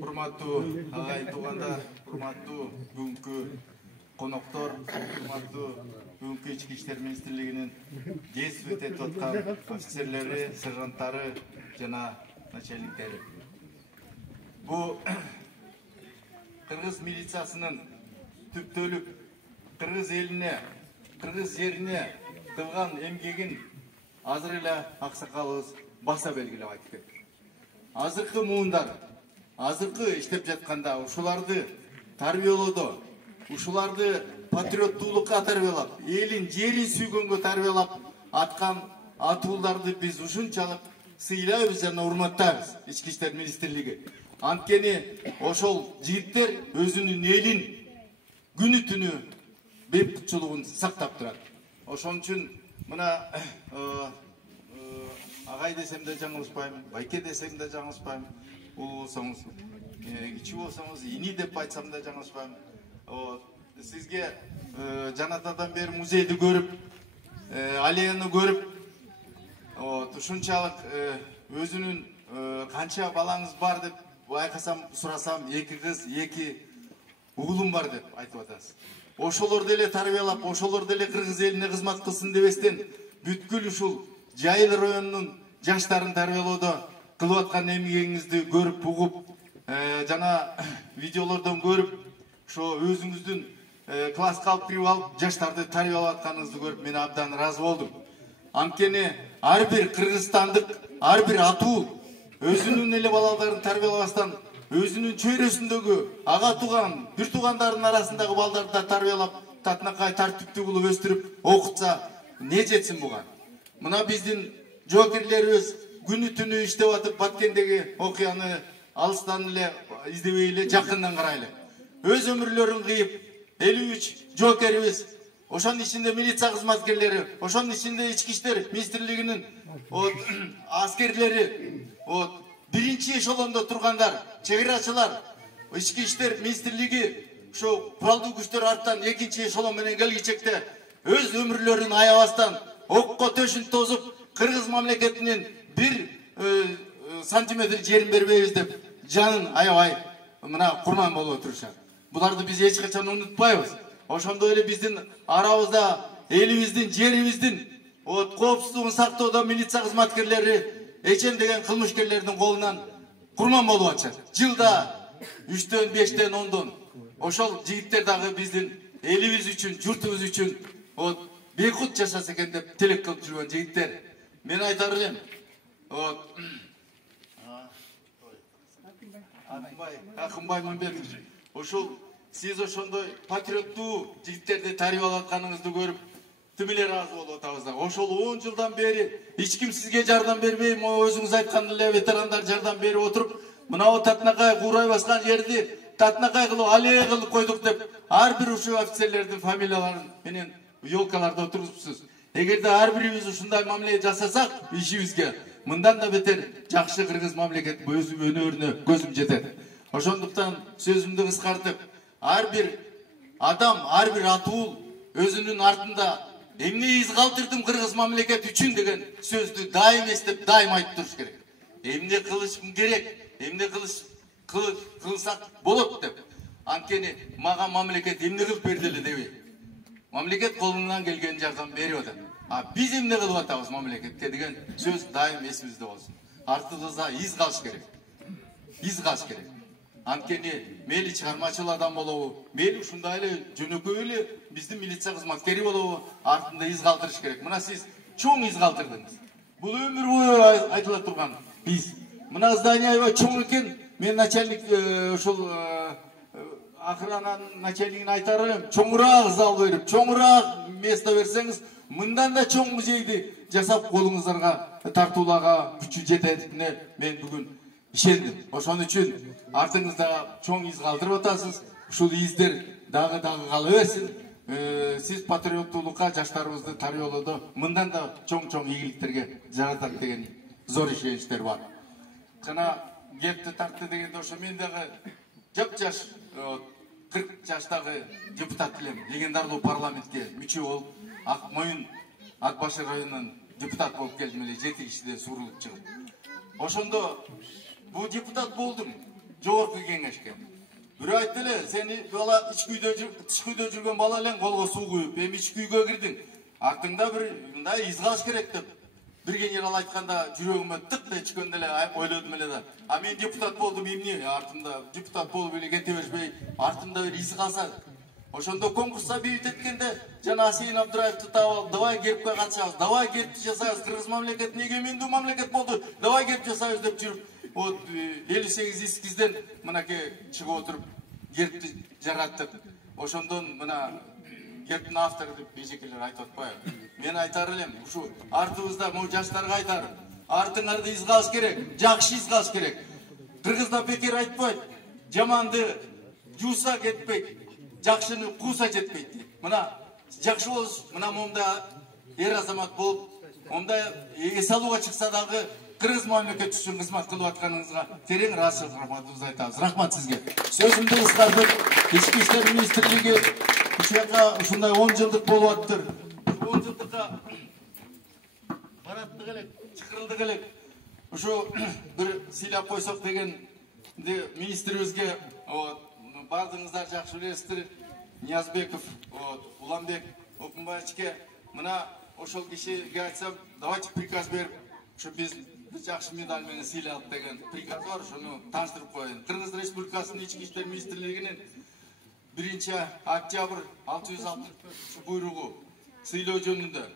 Урматтуу агай туугандар, урматтуу бүгүнкү коноктор, урматтуу бүгүнкү Ички иштер министрлигинин действовать этип аткан офицерлери, сержанттары жана начальниктери. Бу кыргыз милициясынын түптөлүк кыргыз элине, кыргыз жерине кылган эмгегин азыр эле аксакалыбыз баса белгилеп айтып кетти. Азыркы муундар, азыркы иштеп жатканда ушуларды тарбиялоодо, ушуларды патриоттуулукка тарбиялап, элин, жерин сүйгөнгө тарбиялап аткан атууларды биз ушунчалык сыйлайбыз жана урматтайбыз. Ички иштер министрлиги анткени ошол жигиттер өзүнүн элин күнү түнү бейбутчулугун сактап турат. Ошон үчүн мына агай десем да жаңылышпайм, байке десем да жаңылышпайм, улуу болсоңуз, кичүү болсоңуз ини деп айтсам да жаңылышпайм. Сизге жанатадан бери музейди көрүп, аллеяны көрүп, ушунчалык өзүнүн канча балаңыз бар деп байкасам, сурасам, 2 кыз, 2 уулум бар деп айтып атасыз. Ошолор деле тарбиялап, ошолор деле кыргыз элине кызмат кылсын дебестен, бүткүл ушул Жайыл районунун жаштарын тарбиялоодо кылып аткан эмгегиңизди көрүп, угуп, жана видеолордон көрүп, ошо өзүңүздүн класска алып кирип алып, жаштарды тарбиялап атканыңызды көрүп, мен абдан ыраазы болдум. Анткени ар бир кыргызстандык, ар бир атуу өзүнүн эле балаларын тарбиялабастан, өзүнүн чөйрөсүндөгү ага тууган, бир туугандарынын арасындагы балдарды да тарбиялап, татынакай тартиптүү кылып өстүрүп окутса, не жетсин буга? Мына биздин жоокерлерибиз күнү түнү иштеп атып, Баткендеги окуяны алыстан эле издебей эле жакындан карайлы. Өз өмүрлөрүн кыйып, 53 жоокерибиз, ошонун ичинде милиция кызматкерлери, ошонун ичинде Ички иштер министрлигинин аскерлери, биринчи эшелондо тургандар, чегирачылар, Ички иштер министрлиги ошо куралдуу күчтөр арттан 2-чи эшелон менен келгичекте өз өмүрлөрүн аябастан окко төшүн тозуп, кыргыз мамлекетинин 1 сантиметр жерин бербейбиз деп жанын аябай мына курман болуп отурушат. Буларды биз эч качан унутпайбыз. Ошондой эле биздин арабызда элибиздин, жерибиздин коопсуздугун сактоодо милиция кызматкерлери эчем деген кылмышкерлердин колунан курман болуп атышат. Жылда 3-төн, 5-тен, 10-дон. Ошол жигиттер дагы биздин элибиз үчүн, журтубуз үчүн бейкут жашаса экен деп тилек кылып жүргөн жигиттер. Мен айтар элем, Акынбай Мамбетов, ошол сиз ошондой патриоттуу жигиттерди тарбиялап атканыңызды көрүп, тим эле ыраазы болуп атабыз да. Ошол 10 жылдан бери эч ким сизге жардам бербей, өзүңүз айткан эле ветерандар жардам берип отуруп, мына татынакай куурай баскан жерди татынакай кылып, аллея кылып койдук деп, ар бир ушул офицерлердин фамилияларын менен ёлкаларда отургузупсуз. Эгерде ар бирибиз ушундай мамиле жасасак ишибизге, мындан да бетер жакшы кыргыз мамлекет өз өнөрүнө көзүм жетет. Ошондуктан сөзүмдү кыскартып, ар бир адам, ар бир атуу өзүнүн артында эмне из калтырдым кыргыз мамлекет үчүн деген сөздү дайым эстеп, дайым айтып туруш керек. Эмне кылышым керек, эмне кылсак болот деп. Анткени мага мамлекет эмне кылып берди эле дебей. Мамлекет колунан келген жардам берип атат. Биз эмне кылып атабыз мамлекетке деген сөз дайым эсибизде болсун. Артыбызда из калыш керек. Из калыш керек. Анткени мейли чыгармачыл адам болобу, мейли ушундай эле жөнөкөй эле биздин милиция кызматкери болобу, артында из калтырыш керек. Мына сиз чоң из калтырдыңыз. Бул өмүр бою айтыла турган из. Мына здание аябай чоң экен. Мен начальник ушул охрананын начальнигине айтар элем, чоңураак зал берип, чоңураак место берсеңиз, мындан да чоң музейди жасап колуңуздарга тартууларга күчү жететине мен бүгүн ишендим. Ошон үчүн артыңызда чоң из калтырып атасыз. Ушул издер дагы кала берсин. Сиз патриоттуулукка жаштарыбызды тарбиялоодо мындан да чоң ийгиликтерге жаратат деген зор ишеничтер бар. Кана кепти тартты дегенде ошо мен дагы жап-жаш 40 жаштагы депутат элем, легендарлуу парламентке мүчө болуп, Ак Моюн Ак Башыр районунан депутат болуп келдим эле, 7 кишиден сурулуп чыгып. Ошондо bu депутат болдум жогорку кеңешке. Бирөө айтты эле, сени бала ичкүйдө жүргөн бала элең колго суу куюп, эми ичкүйгө кирдиң. Артыңда бир мындай из калыш керек деп. Bir генерал айтканда жүрөгүмө тык да ичкенде эле ойлодум эле да. А мен депутат болдум, эмне артымда депутат болуп эле кете беришпей, артымда бир из калса. Ошондо конкурска бейбит эткенде жана Асейин Абдыраевди таап алып, давай келипке катышабыз, давай келип жасайбыз, Кыргыз мамлекети эгемендүү мамлекет болду, давай келип жасайбыз деп жүрүп, вот 58 эскизден мынакей чыгып отуруп гербти жараттык. Ошондон мына гербтин автору деп эжекелер айтып атпайбы. Мен айтар элем, ушу артыбызда могу жаштарга айтарым. Артыңарды из калыш керек, жакшы из калыш керек. Кыргызда бекер айтпайт, жаманды жууса кетпейт, жакшыны кууса жетпейт. Мына жакшы болуш, мына момда эр азамат болуп, момда эс алууга чыкса дагы Кыргыз мамлекети үчүн кызмат кылып атканыңызга терең рахматыбызды айтабыз. Рахмат сизге. Сөзүмдү кыскартып, Ички иштер министрлиги ушундай 10 жылдык болуп аттыр. 10 жылдыкка бараттык элек, чакырылдык элек. Ушу бир сыйлап койсок деген министрибизге бардыңыздар жакшы билесиздер. Ниязбеков, Уланбек Окунбаевичке мына ошол кишиге айтсам, давайте приказ берип, ушу биз жакшы медаль менен сыйлап деген приказ бар, ошону тааныштырып коеюн. Кыргыз Республикасынын ички иштер министрлигинин 1-октябрь 664 буйругу сыйлоо жөнүндө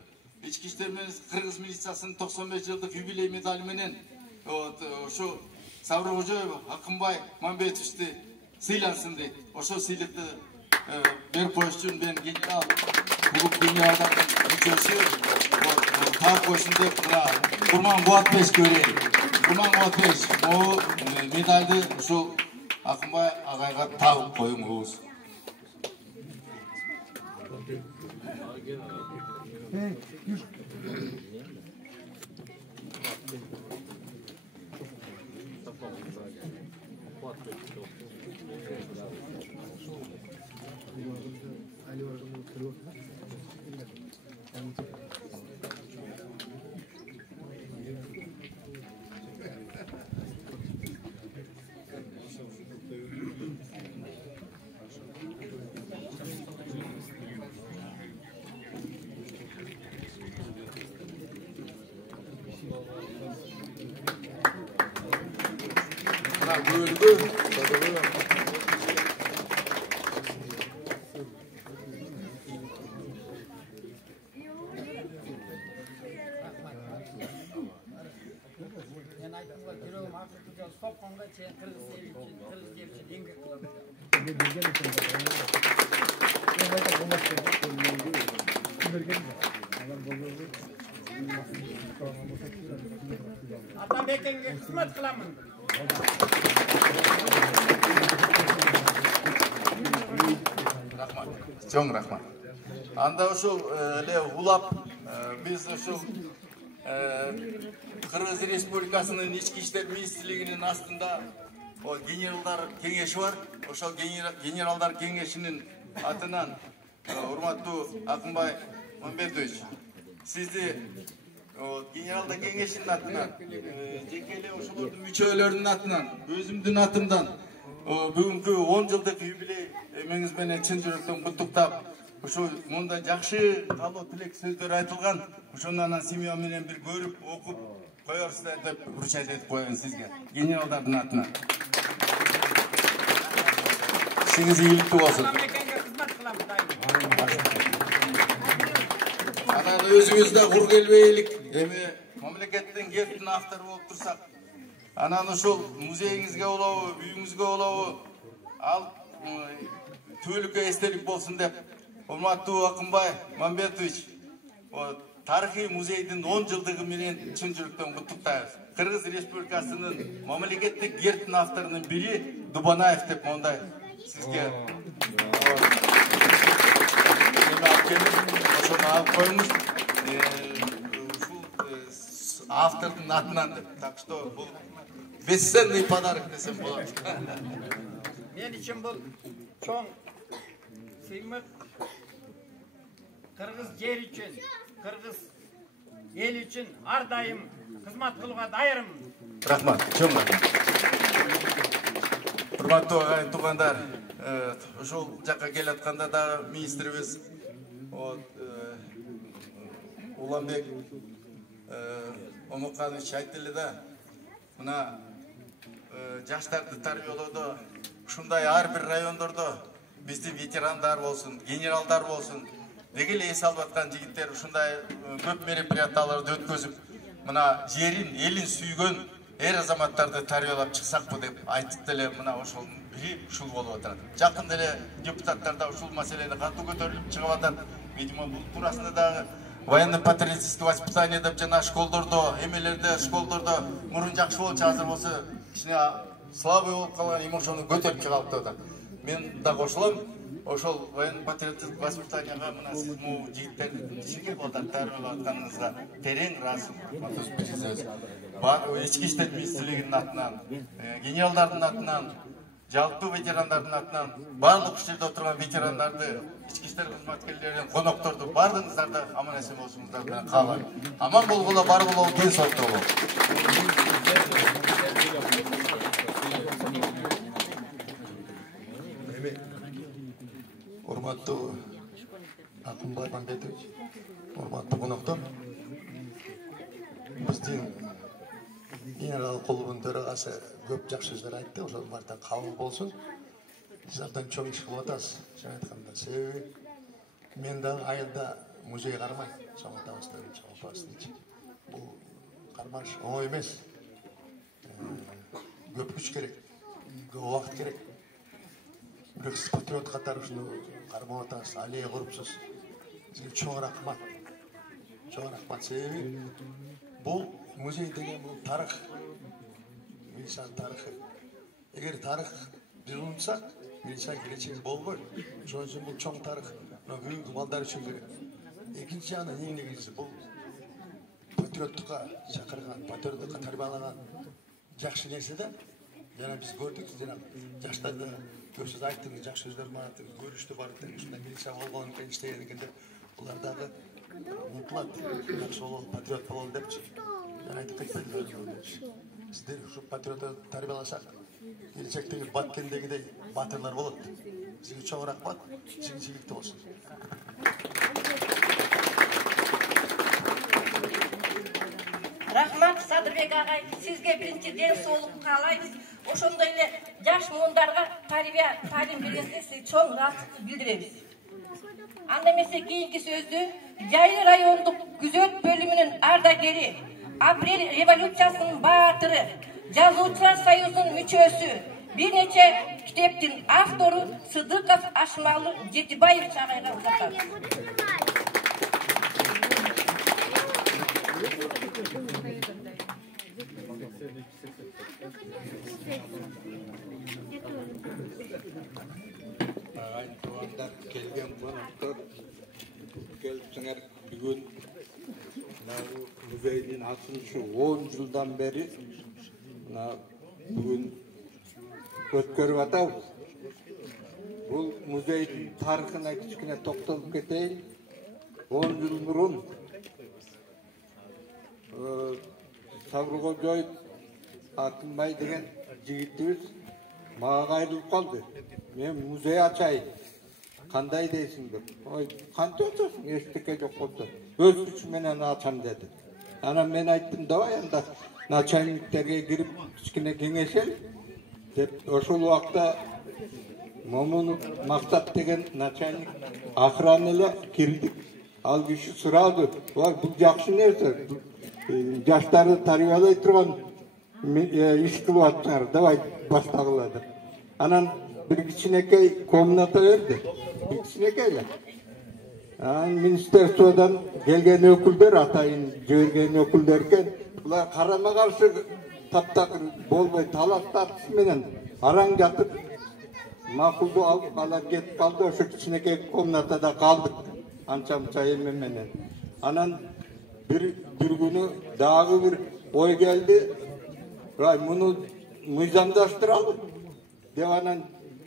ички иштер менен Кыргыз милициясынын 95 жылдык юбилей медали менен ушу Сабыркожоев Акынбай Мамбетовичти сыйлансын дейт. Ошол сыйлыкты берип коюш үчүн мен генерал генералдардын мүчөсү таап койсун деп мына Курман Кубатбековичке берейин. Курман Кубатбекович, могу медальды ушул Акынбай агайга таап коюңуз. Atabek'e kısmet kılamın. Рахмат. Чоң рахмат. Анда ушул эле улап биз ушул Кыргыз Республикасынын ички иштер министрлигинин астында генералдар кеңеши бар. Ошол генералдар кеңешинин атынан урматтуу Акынбай Мамбетович, сизди генералдар кеңешинин атынан, жеке эле ошолордун мүчөлөрүнүн атынан, өзүмдүн атымдан бүгүнкү 10 жылдык юбилей эмеңиз менен чын жүрөктөн куттуктап, ушул мында жакшы каалоо тилек сөздөр айтылган, ошону анан семья менен бир көрүп, окуп коерсуздар деп уручайт этип коеюн сизге, генералдардын атынан. İşiniz iyilikli olsun. Anan özümüzde kur gelbeylik, emi memleketten gertin aftar olup dursak, anan uşul muzeyingizge olavu, büyüğünüzge olavu, al tüylükke estelik bolsun dep, Urmattуу Акынбай Мамбетович, тарихи музейдин 10 жылдыгы менен чын жүрөктөн куттуктайбыз. Кыргыз Республикасынын мамлекеттик гербтин авторунун бири Дубанаев деп мондай сизге ошону алып коюңуз. Ушул автордун атынан деп. Так что бул бесценный подарок десем болот. Men için bu çok sıymak. Kırgız yer için, Kırgız ел үшін ардайым қызмат қылуға дайырмын. Рахмат, чоң рахмат. Урматтуу ағайын туғандар, ошол жаққа келатканда да министрибиз Уланбек Омоканович айтты да, мына жаштарды тарбиялоодо ушундай ар бир райондордо биздин ветерандар болсун, генералдар болсун, деги эле эс алып аткан жигиттер ушундай көп мероприятияларды өткөзүп, мына жерин, элин сүйгөн эр азаматтарды тарбиялап чыксакпы деп айтып деле мына ошол ушул болуп атат. Жакында эле депутаттар да ушул маселени катуу көтөрүлүп чыгып атат. Видимо, бул туурасында дагы военно-патриотическое воспитание деп жана школдордо, эмелерде, школдордо мурун жакшы болчу, азыр болсо кичине слабый болуп калган, эми ошону көтөрүп чыгып атат. Мен да кошулам, ошол военно-патриотическое воспитанияга мына сиз могу жигиттерди кичине болот тарбиялап атканыңызга терең ыраазымын. Ички иштер министрлигинин атынан, генералдардын атынан, жалпы ветерандардын атынан, барлык ушул жерде отурган ветерандарды, ички иштер кызматкерлерин, конокторду бардыгыңыздарды аман эсен болушуңуздарды менен каалайм. Аман болгула, бар бололу, ден соолукта бололу. Урматтуу Акынбай Мамбетович, урматтуу коноктор, биздин генерал клубунун төрагасы көп жакшы сөздөр айтты, ошол бардан кабыл болсун. Сиз абдан чоң иш кылып атасыз, чын айтканда. Себеби мен дагы айылда музей кармайм, чоң атабыздын, чоң апабыздын. Бул кармаш оңой эмес. Көп күч керек, көп убакыт керек. Бирок сиз патриот катары ушуну кармап атасыз, аллея курупсуз. Сизге чоң рахмат. Чоң рахмат. Себеби бул музей деген бул тарых. Милициянын тарыхы. Эгер тарых биз унутсак, милиция келечеги болбойт. Ошон үчүн бул чоң тарых. Мына бүгүнкү балдар үчүн керек. Экинчи жагынан эң негизгиси бул патриоттукка чакырган, патриоттукка тарбиялаган жакшы нерсе да. Жана биз көрдүк, жана жаштарда көп сөз айттыңыз, жакшы сөздөр бар, көрүштү бар, ушундай милиция болгон экен, иштеген экен деп, булар дагы умтулат, жакшы бололу, патриот бололу депчи. Жана айтып кетпедилер. Сиздер ушу патриотту тарбияласак, келечектеги Баткендегидей батырлар болот. Сизге чоң рахмат, ишиңиз ийгиликтүү болсун. Рахмат Садырбек агай, сизге биринчи ден соолук каалайбыз. Ошондой эле жаш муундарга талим бергенге сиз чоң ыраазычылык билдиребиз. Анда эмесе кийинки сөздү Жайы райондук күзөт бөлүмүнүн ардагери, апрель революциясынын баатыры, жазуучулар союзунун мүчөсү, бир нече китептин автору Сыдыков Ашмалы Жетибаевич агайга узатабыз. Kelgen konoktор, келипсиңер бүгүн музейдин ачылышы 10 жылдан бери бүгүн өткөрүп атабыз. Бул музейдин тарыхына кичине токтолуп кетейин. 10 жыл мурун Сабыркожоев Акынбай деген жигитибиз мага кайрылып калды. Мен музей ачайын. Кандай дейсиң деп. Ой, кантип атасың? Эчтеке жок болсо. Өз күчү менен ачам деди. Анан мен айттым, давай анда начальниктерге кирип кичине кеңешели деп. Ошол убакта Момунов Максат деген начальник охрана эле кирдик. Ал киши сурады. Ой, бул жакшы нерсе. Жаштарды тарбиялай турган иш кылып атсыңар. Давай баштагыла деп. Анан bir kişinekey komünata verdi. Bir kişinekeyler. Ministerstodan gelgen öküller, atayın jörgen öküllerken, bular karama karşı taptak bolbay talas tartışmenen arang jatıp makuldu alıp alar ketip kaldı. Oşu kişinekey komünatada kaldık. Ança mıça ememenen. Anan bir günü dağı bir oy geldi. Bunu mıyzamdaştıralım. Devanan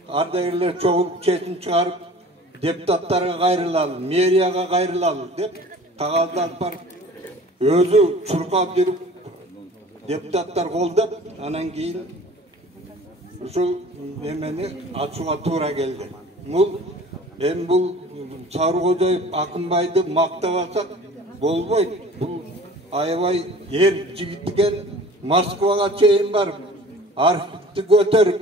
ардагерлер чогулуп чечим чыгарып, депутаттарга кайрылалы, мэрияга кайрылалы деп кагазды алып барып өзü çurkap берip депутаттар қолдап, анан кейін ушул эмени ачууга туура келди. Бұл Сарыкожоев Акынбайды мактап алсак болбойт. Бул аябай жигиткен Москвага чейин барып, архивди көтөрүп,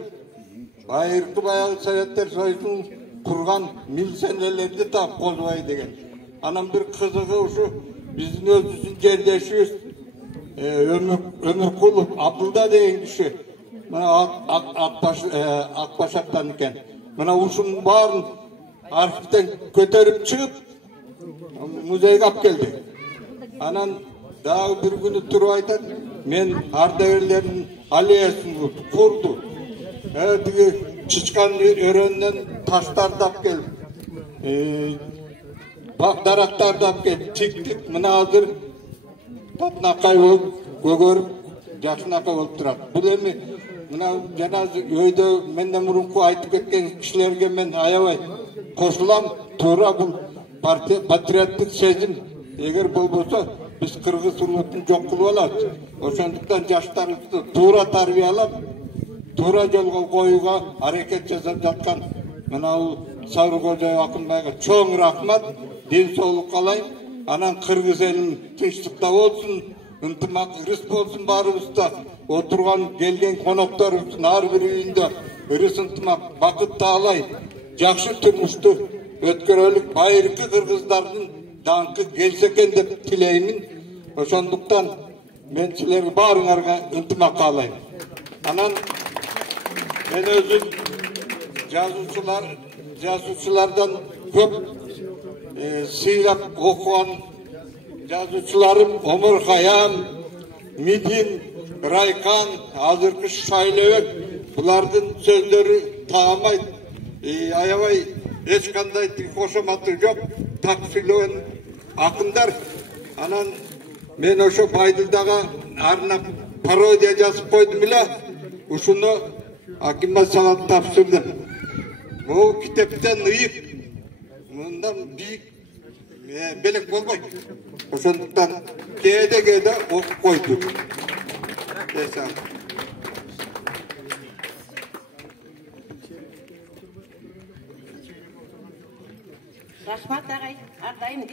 байыркы баягы Советтер Союзунун курган милиционерлерди таап Козбай деген. Анан бир кызыгы ушу биздин өзүбүздүн жердешибиз Ömürkulov Abdulda деген киши мына Акбашактан экен. Мына ушунун баарын архивден көтөрүп чыгып музейге алып келди. Анан дагы бир күнү туруп айтат, мен ардагерлердин аллеясын курду. Тиги чычкан өрөөнөн таштарды алып келип, бак дарактарды алып келип тиктик. Мына азыр татнакай болуп көгөрүп жакшынакай болуп турат. Бул эми мына жанагы өйдө менден мурунку айтып кеткен кишилерге мен аябай кошулам. Туура бул патриоттук сезим. Эгер болбосо биз кыргыз улутун жок кылып алабыз. Ошондуктан жаштарыбызды туура тарбиялап, туура жолго коюуга аракет жасап жаткан мына Сарыкожоев Акынбайга чоң рахмат, ден соолук каалайм. Анан кыргыз элин тынчтыкта болсун, ынтымак-ырыс болсун баарыбызда. Отурган келген конокторубуздун ар бир үйүндө ырыс ынтымак, бакыт таалай, жакшы турмушту өткөрөлүк байыркы кыргыздардын даңкы келсе экен деп тилеймин. Ошондуктан мен силерге баарыңарга ынтымак каалайм. Анан мен өзүм жазуучулардан көп сыйлап окуган жазуучуларым Омар Хаям, Мидин, Райкан, азыркы Шайлебек, булардын сөздөрү таамайт, аябай эч кандай кошоматы жок, так сүйлөгөн акындар. Анан мен ошо Байдылдага арнап пародия жазып койдум эле. Ушуну Акимбай Салат тапшырдым. Бул китептен ыйык, мындан бийик белек болбойт. Ошондуктан кээде окуп койду. Рахмат агай, ардайым.